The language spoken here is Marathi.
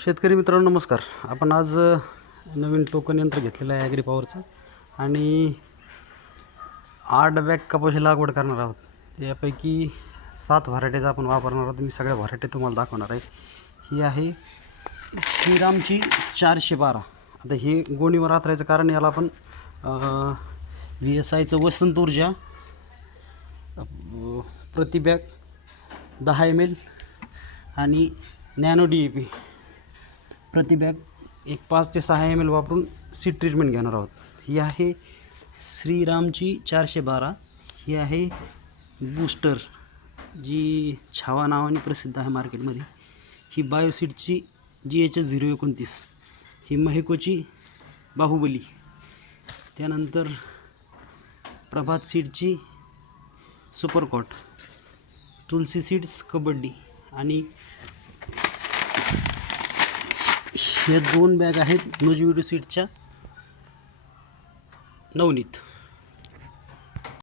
शेतकरी मित्रांनो नमस्कार. आपण आज नवीन टोकन यंत्र घेतलेलं आहे ॲग्री पॉवरचं आणि 8 बॅग कपाशी लागवड करणार आहोत. यापैकी 7 व्हरायटीज आपण वापरणार आहोत. मी सगळ्या व्हरायटी तुम्हाला दाखवणार आहे. ही आहे श्रीरामची 412. आता हे गोणीवर आथरायचं कारण याला आपण VSIचं वसंत ऊर्जा प्रति बॅग 10 ml आणि नॅनो DAP प्रति बॅग एक 5 ते 6 ml वापरून सीड ट्रीटमेंट घेणार आहोत. ही आहे श्रीरामची 412. ही आहे बूस्टर जी छावा नावाने प्रसिद्ध आहे मार्केटमध्ये. ही बायोसीडची GH 029. ही महिकोची बाहुबली. त्यानंतर प्रभात सीडची सुपरकॉट, तुलसी सीड्स कबड्डी आणि हे 2 बॅग आहेत नुजविडू सीडच्या नवनीत.